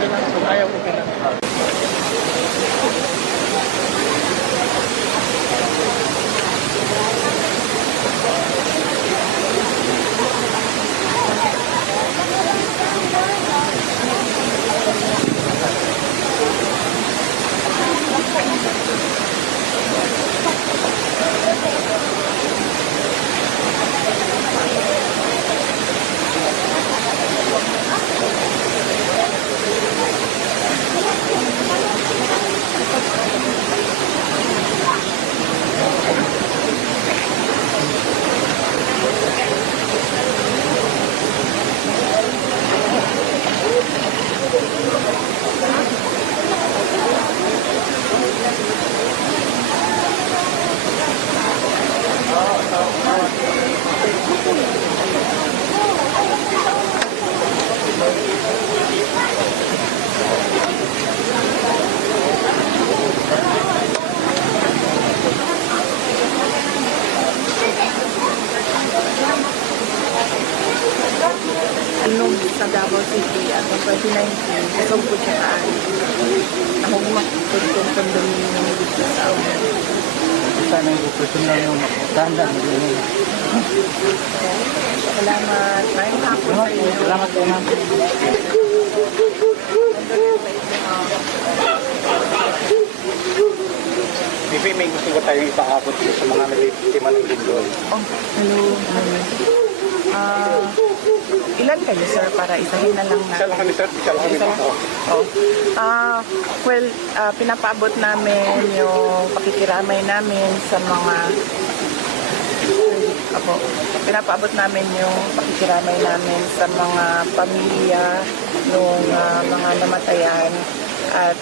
okay lang. Kung ayaw, okay lang. Nung sa Davao City at 2019, kasumpo siya kaan. Ako gumakitod kong condominium dito sa amin. Sana yung personal yung tanda. Salamat. Maraming hapon sa iyo. Salamat po, ma'am. Bibi, may gusto ko tayong ipaabot sa mga nabibiktima ng lindol. Oh, hello. Ilan kayo, sir, para isahin na lang Isa lang kami, sir. Isa lang kami. Oh. Well, pinapaabot namin yung pakikiramay namin sa mga pinapaabot namin yung pakikiramay namin sa mga pamilya ng mga namatayan at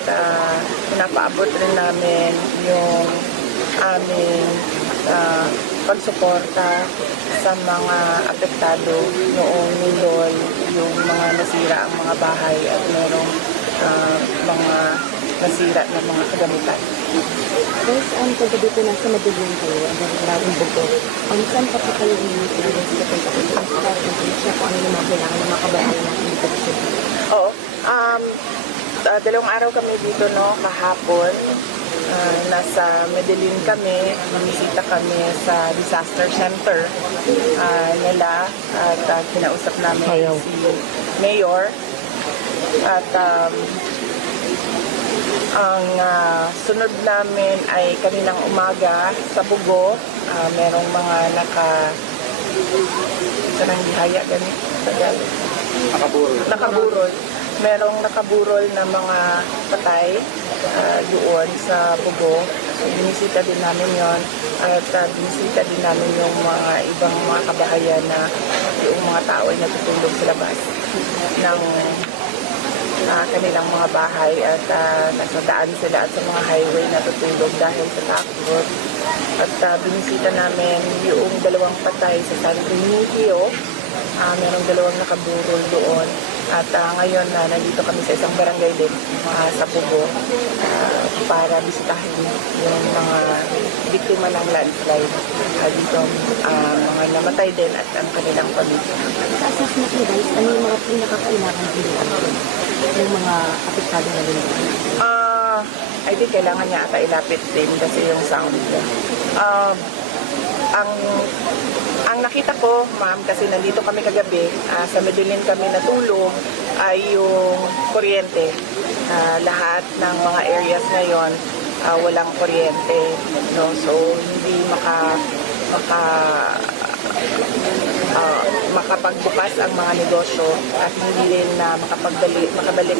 pinapaabot rin namin yung aming pagsuporta sa mga apektado noong lindol, yung mga nasira ang mga bahay at merong mga nasira na mga kagamitan. Guys, kagabi po nasa Madilim kayo, ang maraming bugo. Saan pa po kayo sa pagkakas? Siya po ano naman kailangan ng mga kabayan natin dito po siya? Oo. Dalawang araw kami dito, no, kahapon. Nasa Medellin kami, bumisita kami sa disaster center nila at kinausap namin si Mayor at ang sunod namin ay kaninang umaga sa Bugo. Merong mga nakaburol. Merong nakaburol na mga patay doon sa Bugo. So, binisita din namin yon at binisita din namin yung mga ibang mga kabahayan na yung mga tao ay natutulog sa labas ng kanilang mga bahay at nasa daan sila at sa mga highway natutulog dahil sa takot. At binisita namin yung dalawang patay sa San Remigio. Merong dalawang nakaburol doon. At ngayon nandito kami sa isang barangay din sa Bugo para bisitahin yung mga biktima ng landslide dito, mga namatay din at ang kanilang pamilya. Assessment ni guys, ano yung mga pinakakailangan din yung mga apektado na din? I think kailangan niya ata ilapit din kasi yung sound niya. Ang nakita ko, ma'am, kasi nandito kami kagabi, sa Medellin kami natulog, ay yung kuryente. Lahat ng mga areas ngayon, walang kuryente. No? So, hindi makapagbukas ang mga negosyo at hindi rin makabalik